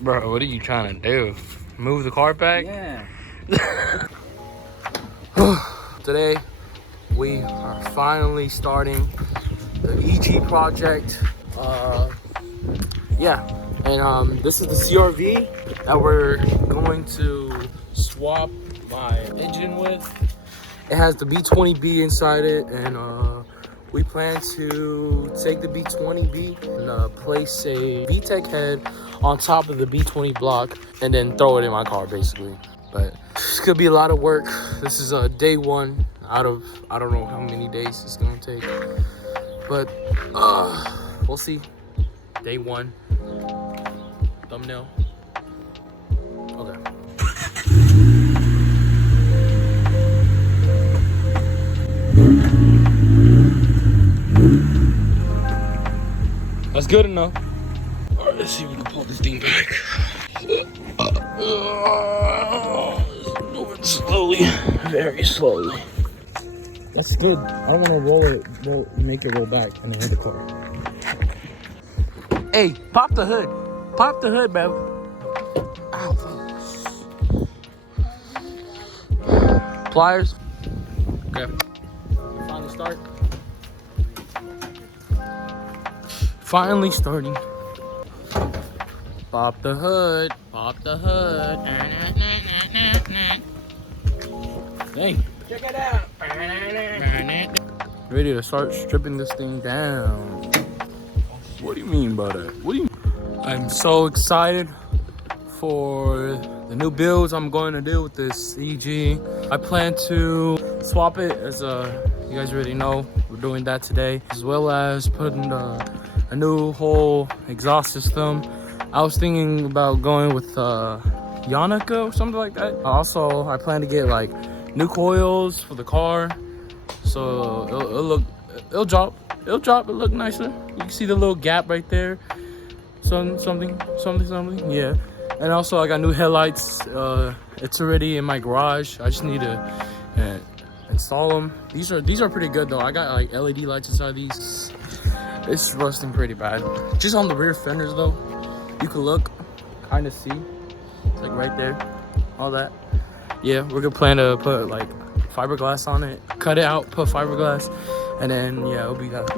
Bro, what are you trying to do? Move the car back? Yeah. Today, we are finally starting the EG project. Yeah, and this is the CRV that we're going to swap my engine with. It has the B20V inside it, and we plan to take the B20V and place a vtec head on top of the B20 block and then throw it in my car, basically. But it's gonna be a lot of work. This is day one out of I don't know how many days it's gonna take, but we'll see. Day one. Thumbnail. Okay. That's good enough. All right, let's see if we can pull this thing back. Moving slowly, very slowly. That's good. I don't want to roll it, make it roll back and then hit the car. Hey, pop the hood. Pop the hood, bro. Ow. Pliers. Okay. Finally start. Finally starting. Pop the hood. Pop the hood. Hey. Check it out. Ready to start stripping this thing down. What do you mean by that? What do you mean? I'm so excited for the new builds I'm going to do with this EG. I plan to swap it, as you guys already know. We're doing that today, as well as putting a new whole exhaust system. I was thinking about going with Yannicka or something like that. Also, I plan to get like new coils for the car, so it'll drop, it'll look nicer. You can see the little gap right there. Something. Yeah. And also, I got new headlights. It's already in my garage. I just need to install them. These are pretty good though. I got like LED lights inside these. It's rusting pretty bad. Just on the rear fenders though, you can look, kind of see. It's like right there, all that. Yeah, we're gonna plan to put like fiberglass on it, cut it out, put fiberglass, and then yeah, it'll be that.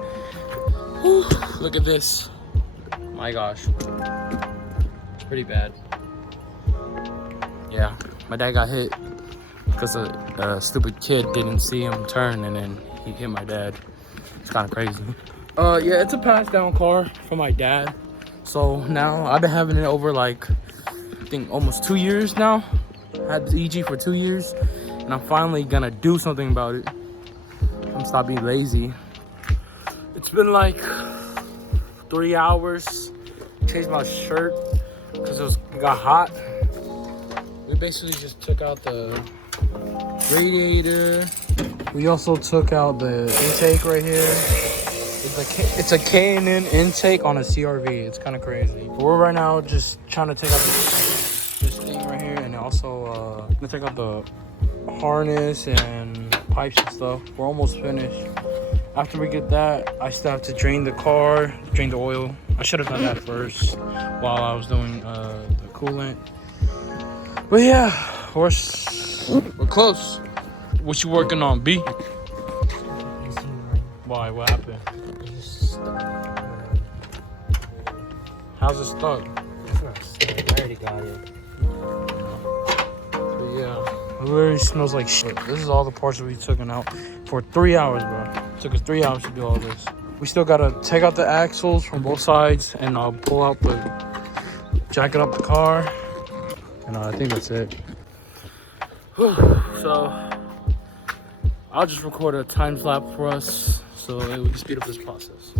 Whew, look at this. My gosh, it's pretty bad. Yeah, my dad got hit because a stupid kid didn't see him turn, and then he hit my dad. It's kind of crazy. Yeah, it's a passed down car from my dad. So now I've been having it over like I think almost 2 years now. Had the EG for 2 years, and I'm finally gonna do something about it. I'm gonna stop being lazy. It's been like 3 hours. Changed my shirt because it got hot. We basically just took out the radiator. We also took out the intake right here. It's a K&N intake on a CRV. It's kind of crazy. But we're right now just trying to take out this thing right here, and also gonna take out the harness and pipes and stuff. We're almost finished. After we get that, I still have to drain the car, drain the oil. I should have done that first while I was doing the coolant. But yeah, we're close. What you working on, B? Why? What happened? How's it stuck? I already got it. But yeah, it literally smells like shit. This is all the parts that we took out for 3 hours, bro. It took us 3 hours to do all this. We still gotta take out the axles from both sides and pull out jacket up the car. And I think that's it. So I'll just record a time lapse for us so we can speed up this process.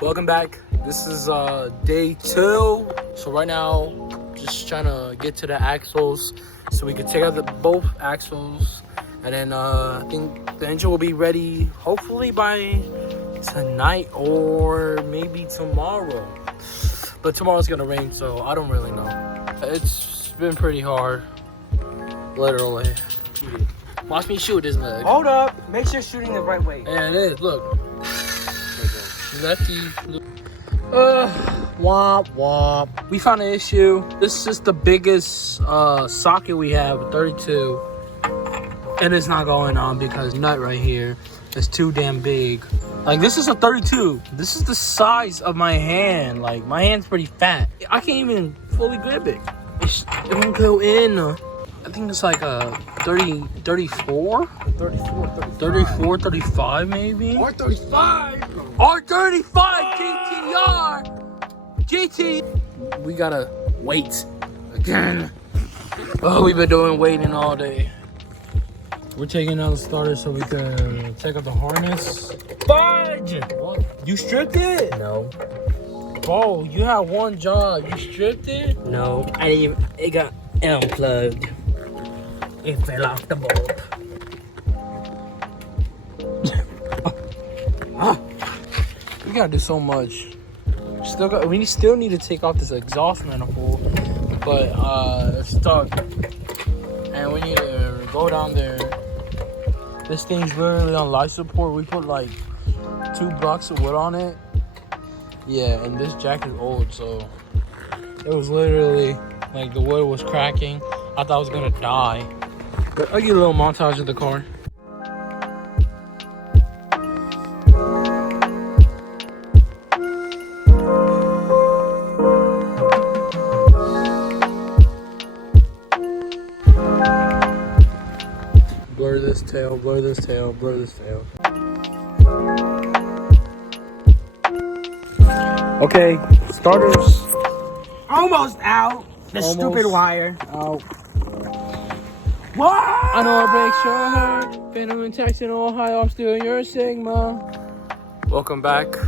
Welcome back. This is day 2. So right now, just trying to get to the axles so we can take out both axles, and then I think the engine will be ready hopefully by tonight or maybe tomorrow. But tomorrow's gonna rain, so I don't really know. It's been pretty hard, literally. Watch me shoot his leg. Hold up. Make sure you're shooting the right way. And it is. Look. Lefty. Womp womp. We found an issue. This is the biggest socket we have, 32. And it's not going on because nut right here is too damn big. Like, this is a 32. This is the size of my hand. Like, my hand's pretty fat. I can't even fully grip it. It won't go in. I think it's like a 30, 34? 34, 35 maybe? R35! R35 GT! We gotta wait again. Oh, we've been doing waiting all day. We're taking out the starter so we can take out the harness. Fudge! What? You stripped it? No. Bro, you had one job. You stripped it? No. I didn't even. It got unplugged. It fell off the bulb. We gotta do so much. We still need to take off this exhaust manifold, but it's stuck. And we need to go down there. This thing's literally on life support. We put like 2 blocks of wood on it. Yeah, and this jack is old, so it was literally like the wood was cracking. I thought I was gonna die. But I'll get a little montage of the car. Blur this tail, blur this tail, blur this tail. Okay, starters. Almost out. The Almost stupid wire. Out. What? I know it breaks your heart. Phantom and Texan, Ohio, I'm still your Sigma. Welcome back.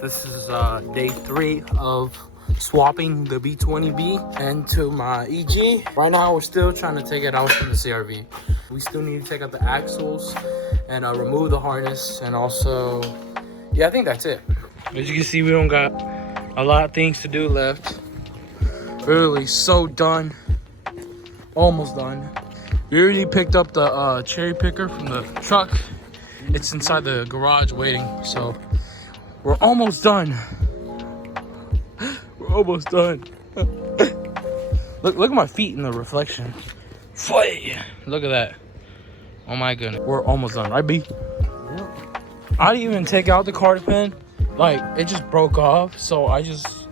This is day 3 of swapping the B20V into my EG. Right now, we're still trying to take it out from the CRV. We still need to take out the axles and remove the harness, and also, yeah, I think that's it. As you can see, we don't got a lot of things to do left. Really, so done. Almost done. We already picked up the cherry picker from the truck. It's inside the garage waiting, so we're almost done. We're almost done. Look at my feet in the reflection. Look at that. Oh my goodness. We're almost done, right, B? I didn't even take out the card pin. Like, it just broke off, so I just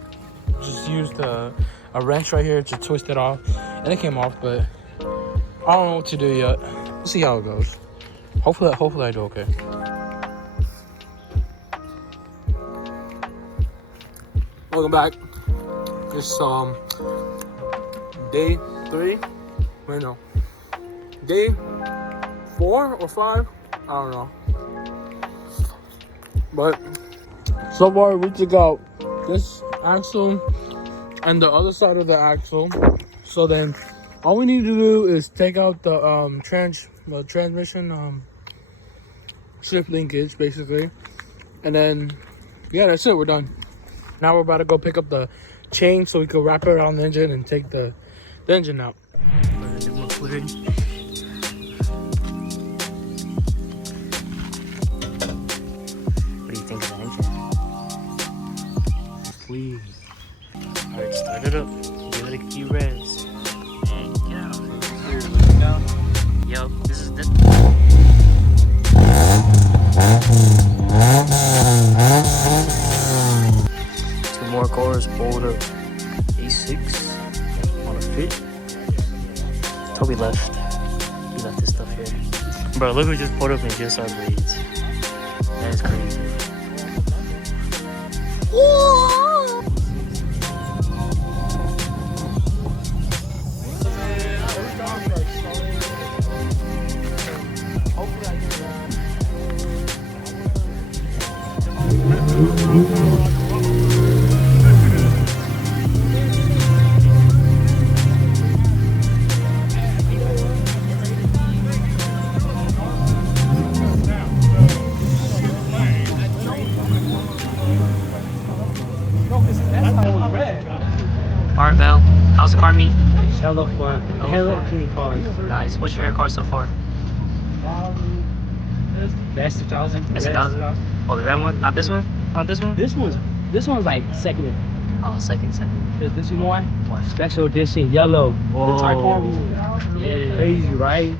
used a wrench right here to twist it off, and it came off, but I don't know what to do yet. We'll see how it goes. Hopefully I do okay. Welcome back. It's day 3. Wait, no. Day 4 or 5? I don't know. But so far we took out this axle and the other side of the axle. So then all we need to do is take out the transmission shift linkage, basically. And then, yeah, that's it. We're done. Now we're about to go pick up the chain so we can wrap it around the engine and take the engine out. What do you think of the engine? Please. Alright, start it up. Give it a few revs. And go. Here, let's go. Yo, this is the... Two more cores, bolt up A6 on a fit. Toby left. He left this stuff here. Bro, look who just pulled up and just our blades. That is crazy. Hopefully I can How's the car meet? Hella fun. Hella clean cars. Nice. What's your favorite car so far? That's 2000. That's 2000. Oh, the red one? Not this one? Not this one? This one's like second. Oh, second. This one? Special edition yellow. Whoa. The Type R. Yeah. Crazy, right?